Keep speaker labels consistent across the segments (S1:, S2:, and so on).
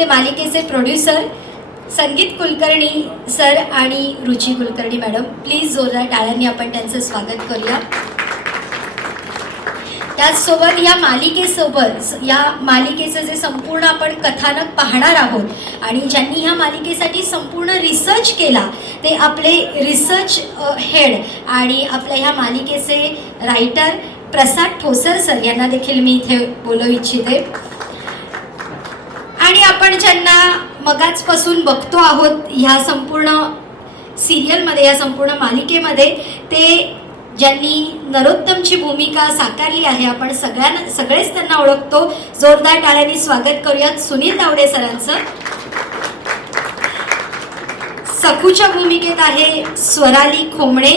S1: ते मालिकेचे प्रोड्युसर संगीत कुलकर्णी सर आणि रुची कुलकर्णी मॅडम. प्लीज जोरदार टाळ्यांनी आपण त्यांचं स्वागत करूया. त्याचसोबत या मालिकेसोबत या मालिकेचं जे संपूर्ण आपण कथानक पाहणार आहोत आणि ज्यांनी ह्या मालिकेसाठी संपूर्ण रिसर्च केला ते आपले रिसर्च हेड आणि आपल्या ह्या मालिकेचे रायटर प्रसाद ठोसर सर यांना देखील मी इथे बोलू इच्छिते. आणि आपण ज्यांना मगाचपासून बघतो आहोत ह्या संपूर्ण सिरियलमध्ये या संपूर्ण मालिकेमध्ये ते ज्यांनी नरोत्तमची भूमिका साकारली आहे आपण सगळ्यांना सगळेच त्यांना ओळखतो. जोरदार टाळ्यांनी स्वागत करूयात सुनील तावडे सरांचं. सखूच्या भूमिकेत आहे स्वराली खोमणे.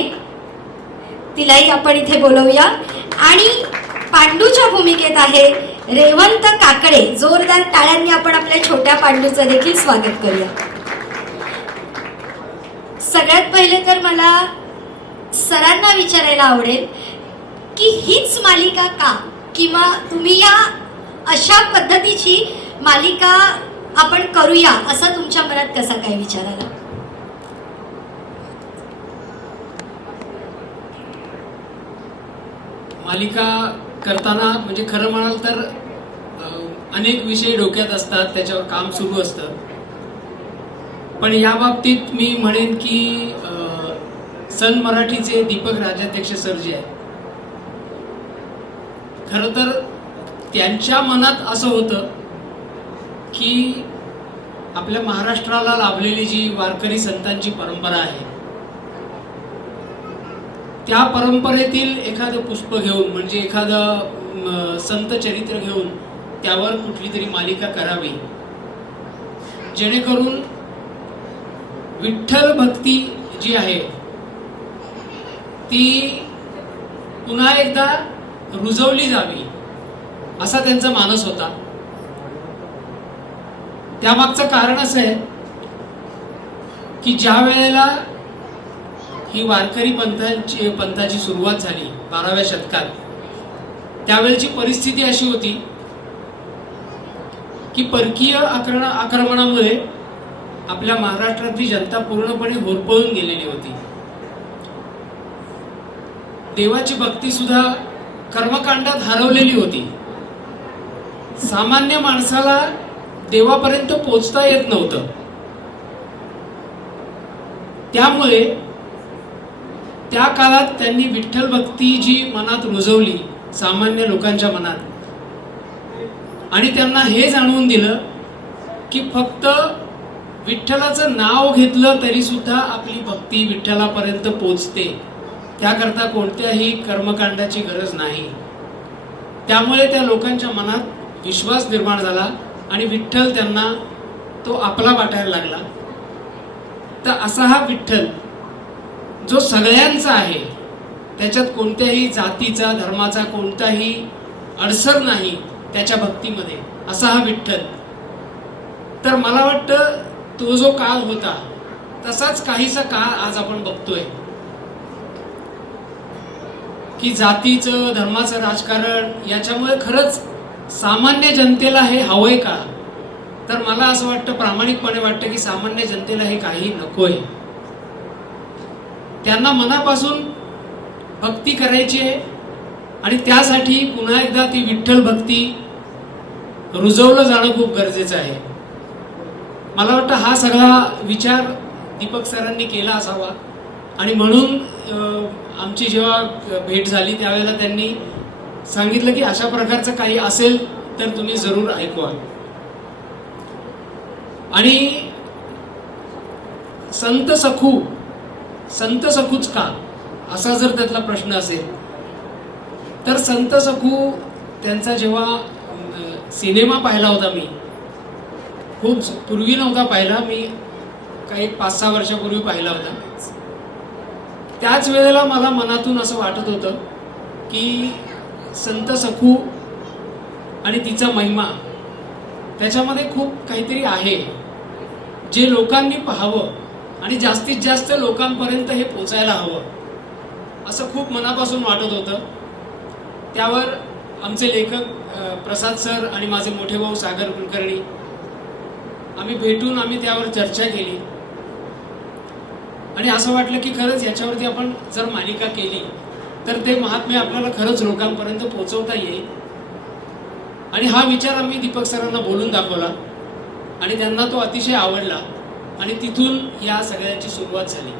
S1: तिलाही आपण इथे बोलवूया. आणि पांडूच्या भूमिकेत आहे रेवंत काकडे जोरदार टाळ्यांनी आपण आपल्या छोट्या पांडूचं देखील स्वागत करूया. सगळ्यात पहिले तर मला सरांना विचारायला आवडेल की हीच मालिका का? किंवा तुम्ही या अशा पद्धतीची मालिका आपण करूया असा तुमच्या मनात कसा काय विचार आला?
S2: मालिका करताना म्हणजे खरं म्हणाल तर अनेक विषय डोक्यात असतात त्याच्यावर काम सुरू असतं. पण या बाबतीत मी म्हणेन की सन मराठीचे दीपक राजाध्यक्ष सर जे आहेत खरं तर त्यांच्या मनात असं होतं की आपल्या महाराष्ट्राला लाभलेली जी वारकरी संतांची परंपरा आहे त्या परंपरेतील एखादं पुष्प घेऊन म्हणजे एखादं संत चरित्र घेऊन त्यावर कुठली तरी मालिका करावी. जेणेकरून विठ्ठल भक्ती जी आहे ती पुन्हा एकदा रुजवली जावी असा त्यांचा मानस होता. त्यामागचं कारण असं आहे की ज्या वेळेला ही वारकरी पंथांची पंथाची सुरुवात झाली बाराव्या शतकात. त्यावेळेची परिस्थिती अशी होती की परकीय आक्रमण आक्रमणामुळे आपल्या महाराष्ट्रातली जनता पूर्णपणे होरपळून गेलेली होती. देवाची भक्ती सुद्धा कर्मकांडात हरवलेली होती. सामान्य माणसाला देवापर्यंत पोचता येत नव्हतं. त्यामुळे त्या काळात त्यांनी विठ्ठल भक्ती जी मनात रुजवली सामान्य लोकांच्या मनात. आणि त्यांना हे जाणवून दिलं की फक्त विठ्ठलाचं नाव घेतलं तरी सुद्धा आपली भक्ती विठ्ठलापर्यंत पोचते. त्याकरता कोणत्याही कर्मकांडाची गरज नाही. त्यामुळे त्या लोकांच्या मनात विश्वास निर्माण झाला आणि विठ्ठल त्यांना तो आपला वाटायला लागला. तर असा हा विठ्ठल जो सगळ्यांचा आहे त्याच्यात कोणत्याही जातीचा धर्माचा कोणताही अडसर नाही त्याच्या भक्तीमध्ये असा हा विठ्ठल. तर मला वाटतं तो जो काळ होता तसाच काहीसा काळ आज आपण बघतोय. की जातीचं धर्माचं राजकारण याच्यामुळे खरंच सामान्य जनतेला हे हवंय का? तर मला असं वाटतं प्रामाणिकपणे वाटतं की सामान्य जनतेला हे काही नकोय. त्यांना मनापासून भक्ती करायची आहे. आणि त्यासाठी पुन्हा एकदा ती विठ्ठल भक्ती रुजवलं जाणं खूप गरजेचं आहे. मला वाटतं हा सगळा विचार दीपक सरांनी केला असावा. आणि म्हणून आमची जेव्हा भेट झाली त्यावेळेला त्यांनी सांगितलं की अशा प्रकारचं काही असेल तर तुम्ही जरूर ऐकवा. आणि संत सखू संत सखूच का? असा जर त्यातला प्रश्न असेल तर संत सखू त्यांचा जेव्हा सिनेमा पाहिला होता मी खूप पूर्वी नव्हता पाहिला मी काही पाच सहा वर्षापूर्वी पाहिला होता. त्याच वेळेला मला मनातून असं वाटत होतं की संत सखू आणि तिचा महिमा त्याच्यामध्ये खूप काहीतरी आहे जे लोकांनी पाहावं. आणि जास्तीत जास्त लोकांपर्यंत हे पोचायला हवं. असं खूप मनापासून वाटत होतं. त्यावर आमचे लेखक प्रसाद सर आणि माझे मोठे भाऊ सागर कुलकर्णी आम्ही भेटून आम्ही त्यावर चर्चा केली. आणि असं वाटलं की खरंच याच्यावरती आपण जर मालिका केली तर ते महात्म्य आपल्याला खरंच लोकांपर्यंत पोहोचवता येईल. आणि हा विचार आम्ही दीपक सरांना बोलून दाखवला. आणि त्यांना तो अतिशय आवडला. आणि तिथून या सगळ्याची सुरुवात झाली.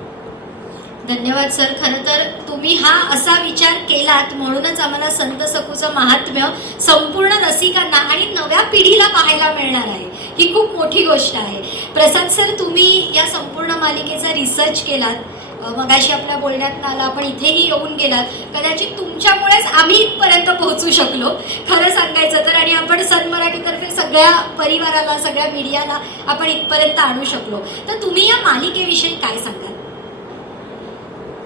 S1: धन्यवाद सर. खरं तर तुम्ही हा असा विचार केलात म्हणूनच आम्हाला संत सकूचं महात्म्य संपूर्ण रसिकांना आणि नव्या पिढीला पाहायला मिळणार आहे. ही खूप मोठी गोष्ट आहे. प्रसाद सर तुम्ही या संपूर्ण मालिकेचा रिसर्च केलात. मगाशी आपल्या बोलण्यात आला आपण इथेही येऊन गेलात. कदाचित तुमच्यामुळेच आम्ही इथपर्यंत पोहोचू शकलो. खरं सांगायचं तर आणि आपण सन मराठीतर्फे सगळ्या परिवाराला सगळ्या मीडियाला आपण इथपर्यंत आणू शकलो. तर तुम्ही या मालिकेविषयी काय सांगाल?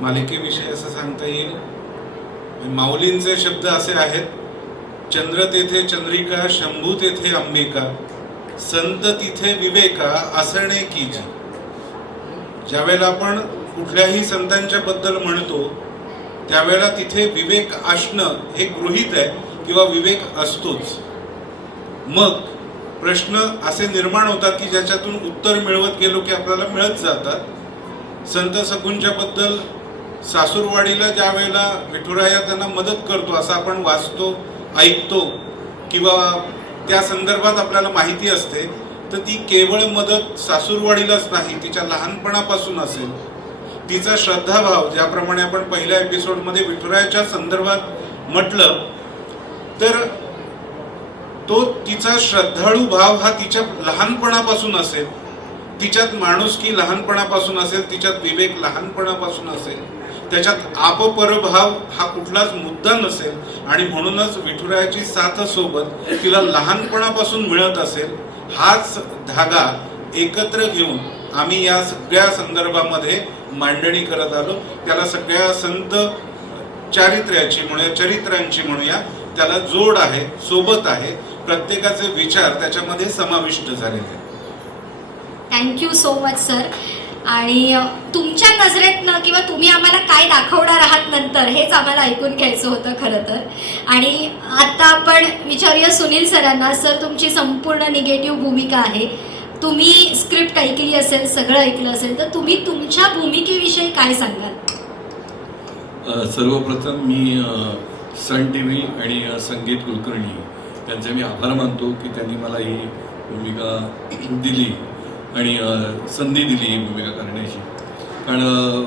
S3: मालिकेविषयी असं सांगता येईल. माऊलींचे शब्द असे आहेत चंद्र तेथे चंद्रिका शंभू तेथे अंबिका संत तिथे विवेका असणे की ज्यावेळेला आपण कुठल्याही संतांच्या बद्दल म्हणतो त्यावेळेला तिथे विवेक असणं हे गृहीत आहे किंवा विवेक असतोच. मग प्रश्न असे निर्माण होतात की ज्याच्यातून उत्तर मिळवत गेलो की आपल्याला मिळत जातात. संत सखूंच्या बद्दल सासूरवाडीला ज्या वेळेला विठुराया त्यांना मदत करतो असं आपण वाचतो ऐकतो किंवा त्या संदर्भात आपल्याला माहिती असते तर ती केवळ मदत सासूरवाडीलाच नाही तिच्या लहानपणापासून असेल. तिचा श्रद्धाभाव ज्याप्रमाणे आपण पहिल्या एपिसोडमध्ये विठुरायाच्या संदर्भात म्हटलं तर तो तिचा श्रद्धाळू भाव हा तिच्या लहानपणापासून असेल. तिच्यात माणुसकी लहानपणापासून असेल तिच्यात विवेक लहानपणापासून असेल. त्याच्यात आपपरभाव हा कुठलाच मुद्दा नसेल. आणि म्हणूनच विठुरायाची साथ सोबत तिला लहानपणापासून मिळत असेल हाच धागा एकत्र घेऊन आम्ही या सगळ्या संदर्भामध्ये मांडणी करत आलो. त्याला सगळ्या संत चारित्र्याची म्हणूया चरित्रांची म्हणूया त्याला जोड आहे सोबत आहे. प्रत्येकाचे विचार त्याच्यामध्ये समाविष्ट झालेले आहेत.
S1: थँक्यू सो मच सर आणि तुमच्या नजरेतनं किंवा तुम्ही आम्हाला काय दाखवणार आहात नंतर हेच आम्हाला ऐकून घ्यायचं होतं खरं तर. आणि आता आपण विचारूया सुनील सरांना सर तुमची संपूर्ण निगेटिव्ह भूमिका आहे. तुम्ही स्क्रिप्ट ऐकली असेल सगळं ऐकलं असेल तर तुम्ही तुमच्या भूमिकेविषयी काय सांगाल?
S4: सर्वप्रथम मी सन टी व्ही आणि संगीत कुलकर्णी त्यांचे मी आभार मानतो की त्यांनी मला ही भूमिका दिली आणि संधी दिली ही भूमिका करण्याची. कारण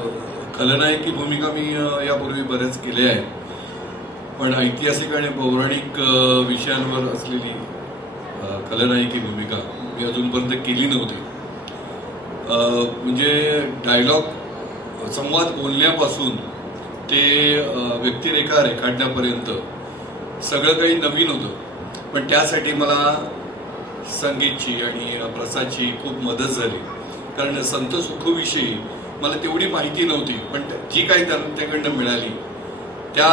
S4: खलनायकी भूमिका मी यापूर्वी बऱ्याच केल्या आहेत. पण ऐतिहासिक आणि पौराणिक विषयांवर असलेली खलनायकी भूमिका मी अजूनपर्यंत केली नव्हती. म्हणजे डायलॉग संवाद बोलण्यापासून ते व्यक्तिरेखा रेखाटण्यापर्यंत सगळं काही नवीन होतं. पण त्यासाठी मला संगीतची आणि प्रसादची खूप मदत झाली. कारण संत सुखविषयी मला तेवढी माहिती नव्हती पण जी काही त्यांच्याकडनं मिळाली त्या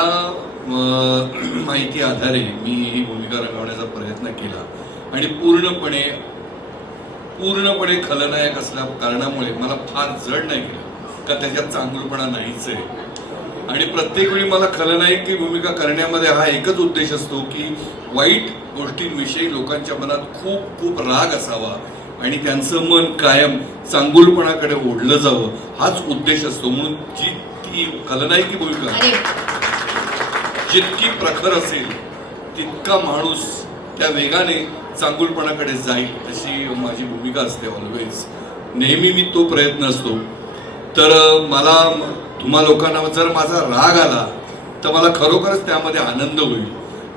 S4: माहिती आधारे मी ही भूमिका रंगवण्याचा प्रयत्न केला. आणि पूर्णपणे पूर्णपणे खलनायक असल्या कारणामुळे मला फार जड नाही गेलं का त्याच्यात चांगलपणा नाहीच आहे. आणि प्रत्येक वेळी मला खलनायकी भूमिका करण्यामध्ये हा एकच उद्देश असतो की वाईट गोष्टींविषयी लोकांच्या मनात खूप खूप राग असावा आणि त्यांचं मन कायम चांगुलपणाकडे ओढलं जावं. हाच उद्देश असतो. म्हणून जी ती खलनायकी भूमिका जितकी प्रखर असेल तितका माणूस त्या वेगाने चांगुलपणाकडे जाईल अशी माझी भूमिका असते ऑलवेज नेहमी मी तो प्रयत्न असतो. तर मला तुम्हा लोकांना जर माझा राग आला तर मला खरोखरच त्यामध्ये आनंद होईल.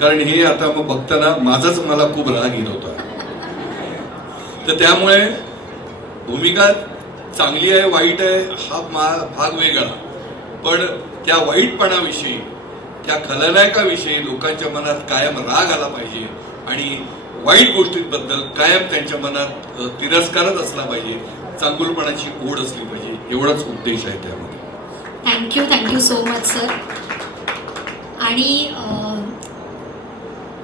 S4: कारण हे आता मग बघताना माझाच मला खूप राग येत होता. तर त्यामुळे भूमिका चांगली आहे वाईट आहे हा मा- भाग वेगळा. पण त्या वाईटपणाविषयी त्या खलनायकाविषयी लोकांच्या मनात कायम राग आला पाहिजे. आणि वाईट गोष्टींबद्दल कायम त्यांच्या मनात तिरस्कारच असला पाहिजे चांगुलपणाची ओढ असली पाहिजे एवढाच उद्देश आहे त्यामध्ये.
S1: Thank you thank you so much sir आणि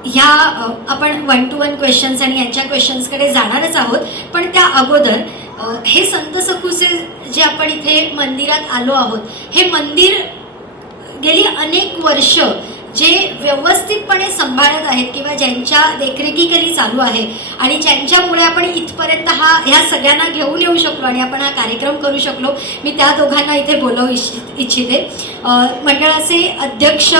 S1: ह्या आपण वन टू वन क्वेश्चन्स आणि यांच्या क्वेश्चन्सकडे जाणारच आहोत पण त्या अगोदर हे संत सखूचे जे आपण इथे मंदिरात आलो आहोत हे मंदिर गेली अनेक वर्ष जे व्यवस्थितपणे सांभाळत आहेत किंवा ज्यांच्या देखरेखीखाली चालू आहे आणि ज्यांच्यामुळे आपण इथपर्यंत हा ह्या सगळ्यांना घेऊन येऊ शकलो आणि आपण हा कार्यक्रम करू शकलो मी त्या दोघांना इथे बोलवू इच्छि- इच्छिते. मंडळाचे अध्यक्ष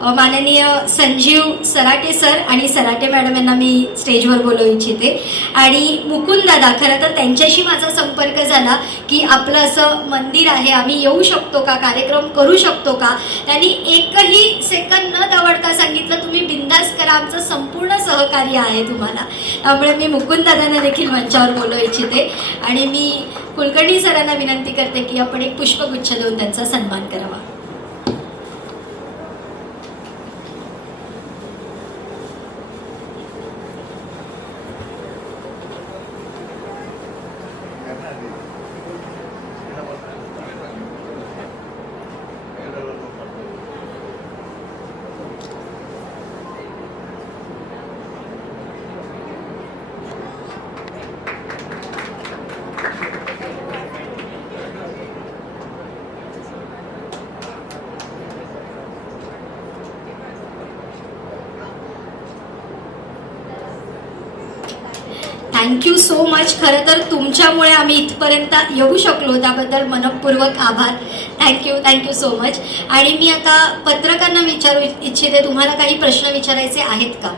S1: माननीय संजीव सराटे सर आणि सराटे मॅडम यांना मी स्टेजवर बोलवू इच्छिते. आणि मुकुंद दादा खरं तर त्यांच्याशी माझा संपर्क झाला की आपलं असं मंदिर आहे आम्ही येऊ शकतो का कार्यक्रम करू शकतो का? त्यांनी एकही सेकंद न दवडता सांगितलं तुम्ही बिंदास करा आमचं संपूर्ण सहकार्य आहे तुम्हाला. त्यामुळे मी मुकुंद दादांना देखील मंचावर बोलवू इच्छिते. आणि मी कुलकर्णी सरांना विनंती करते की आपण एक पुष्पगुच्छ देऊन त्यांचा सन्मान करावा. थँक्यू सो मच खरं तर तुमच्यामुळे आम्ही इथपर्यंत येऊ शकलो. त्याबद्दल मनपूर्वक आभार. थँक्यू थँक्यू सो मच आणि मी आता पत्रकारांना विचारू इच्छिते. तुम्हाला काही प्रश्न विचारायचे आहेत का?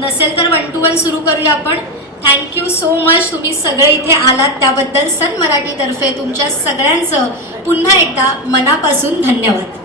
S1: नसेल तर वन टू वन सुरू करूया आपण. थँक्यू सो मच तुम्ही सगळे इथे आलात. त्याबद्दल सन मराठीतर्फे तुमच्या सगळ्यांचं पुन्हा एकदा मनापासून धन्यवाद.